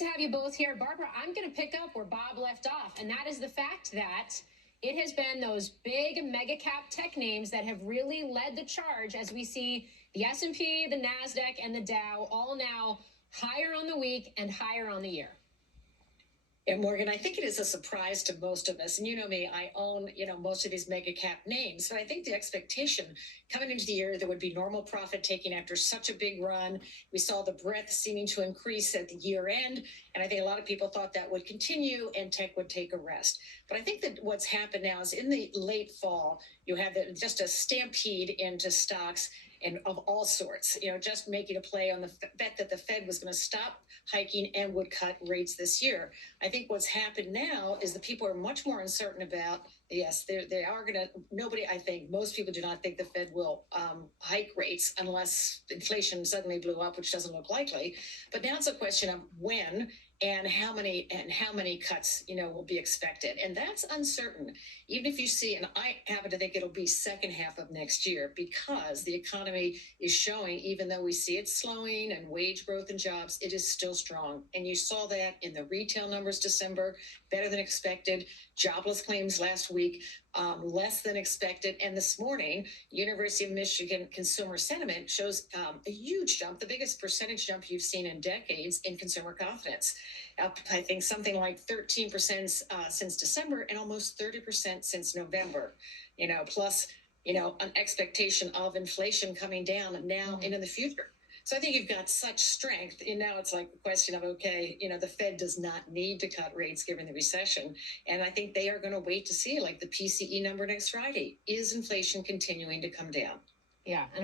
To have you both here. Barbara, I'm going to pick up where Bob left off, and that is the fact that it has been those big mega cap tech names that have really led the charge as we see the S&P, the NASDAQ, and the Dow all now higher on the week and higher on the year. And Morgan, I think it is a surprise to most of us. And you know me, I own, most of these mega cap names. So I think the expectation coming into the year, there would be normal profit taking after such a big run. We saw the breadth seeming to increase at the year end. And I think a lot of people thought that would continue and tech would take a rest. But I think that what's happened now is in the late fall, you had just a stampede into stocks and of all sorts, just making a play on the bet that the Fed was going to stop hiking and would cut rates this year. I think what's happened now is the people are much more uncertain about, yes, they are going to, I think most people do not think the Fed will hike rates unless inflation suddenly blew up, which doesn't look likely. But now it's a question of when and how many cuts, will be expected. And that's uncertain. Even if you see, and I happen to think it'll be second half of next year because the economy is showing, even though we see it slowing and wage growth and jobs, it is still strong. And you saw that in the retail numbers December, better than expected. Jobless claims last week, less than expected. And this morning, University of Michigan consumer sentiment shows a huge jump, the biggest percentage jump you've seen in decades in consumer confidence. Up, I think, something like 13% since December and almost 30% since November, plus, an expectation of inflation coming down now and in the future. So I think you've got such strength, and now it's like a question of, okay, the Fed does not need to cut rates given the recession. And I think they are going to wait to see, like the PCE number next Friday. Is inflation continuing to come down? Yeah. And